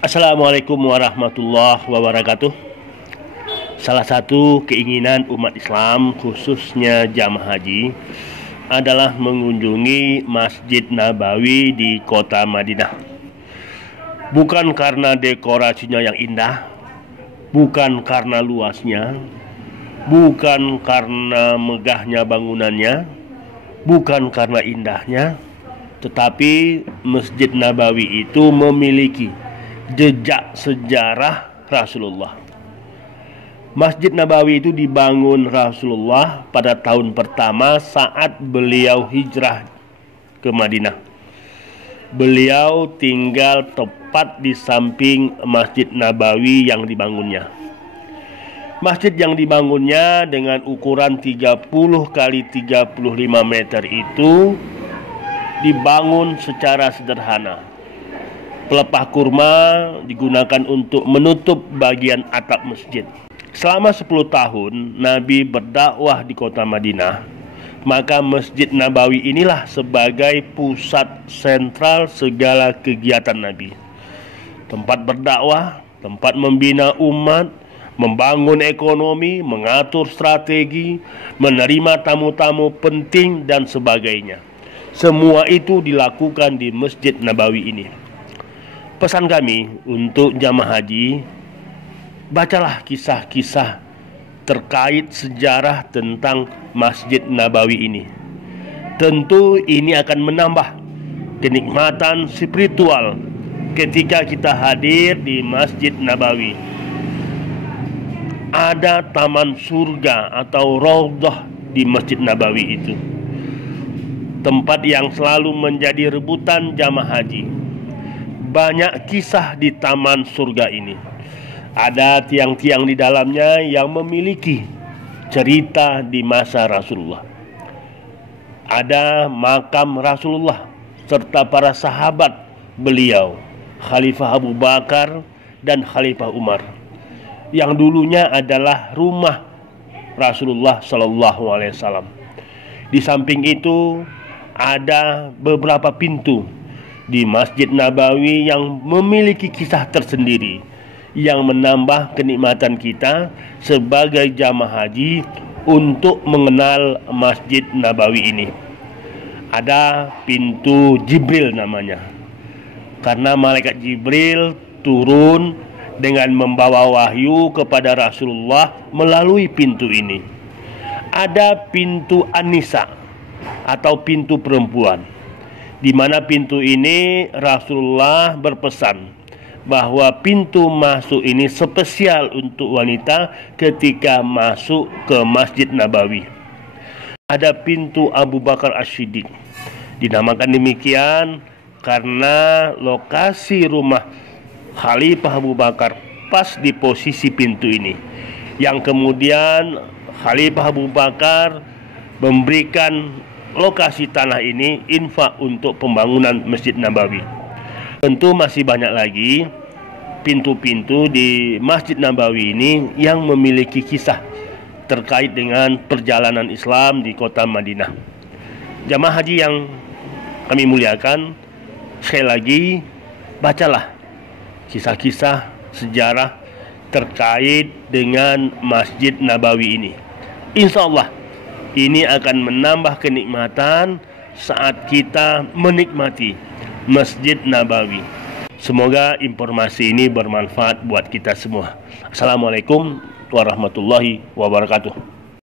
Assalamualaikum warahmatullahi wabarakatuh. Salah satu keinginan umat Islam, khususnya jamaah haji, adalah mengunjungi Masjid Nabawi di kota Madinah. Bukan karena dekorasinya yang indah, bukan karena luasnya, bukan karena megahnya bangunannya, bukan karena indahnya, tetapi Masjid Nabawi itu memiliki jejak sejarah Rasulullah. Masjid Nabawi itu dibangun Rasulullah pada tahun pertama saat beliau hijrah ke Madinah. Beliau tinggal tepat di samping Masjid Nabawi yang dibangunnya. Masjid yang dibangunnya dengan ukuran 30 kali 35 meter itu dibangun secara sederhana. Pelepah kurma digunakan untuk menutup bagian atap masjid. Selama 10 tahun Nabi berdakwah di kota Madinah, maka Masjid Nabawi inilah sebagai pusat sentral segala kegiatan Nabi. Tempat berdakwah, tempat membina umat, membangun ekonomi, mengatur strategi, menerima tamu-tamu penting dan sebagainya. Semua itu dilakukan di Masjid Nabawi ini. Pesan kami untuk jamaah haji, bacalah kisah-kisah terkait sejarah tentang Masjid Nabawi ini. Tentu ini akan menambah kenikmatan spiritual ketika kita hadir di Masjid Nabawi. Ada taman surga atau raudhah di Masjid Nabawi itu, tempat yang selalu menjadi rebutan jamaah haji. Banyak kisah di taman surga ini. Ada tiang-tiang di dalamnya yang memiliki cerita di masa Rasulullah. Ada makam Rasulullah serta para sahabat beliau, Khalifah Abu Bakar dan Khalifah Umar, yang dulunya adalah rumah Rasulullah SAW. Di samping itu ada beberapa pintu di Masjid Nabawi yang memiliki kisah tersendiri, yang menambah kenikmatan kita sebagai jamaah haji untuk mengenal Masjid Nabawi ini. Ada pintu Jibril namanya, karena malaikat Jibril turun dengan membawa wahyu kepada Rasulullah melalui pintu ini. Ada pintu An-Nisa atau pintu perempuan, di mana pintu ini Rasulullah berpesan bahwa pintu masuk ini spesial untuk wanita ketika masuk ke Masjid Nabawi. Ada pintu Abu Bakar As-Siddiq, dinamakan demikian karena lokasi rumah Khalifah Abu Bakar pas di posisi pintu ini, yang kemudian Khalifah Abu Bakar memberikan lokasi tanah ini infak untuk pembangunan Masjid Nabawi. Tentu masih banyak lagi pintu-pintu di Masjid Nabawi ini yang memiliki kisah terkait dengan perjalanan Islam di kota Madinah. Jamaah haji yang kami muliakan, sekali lagi bacalah kisah-kisah sejarah terkait dengan Masjid Nabawi ini. Insya Allah ini akan menambah kenikmatan saat kita menikmati Masjid Nabawi. Semoga informasi ini bermanfaat buat kita semua. Assalamualaikum warahmatullahi wabarakatuh.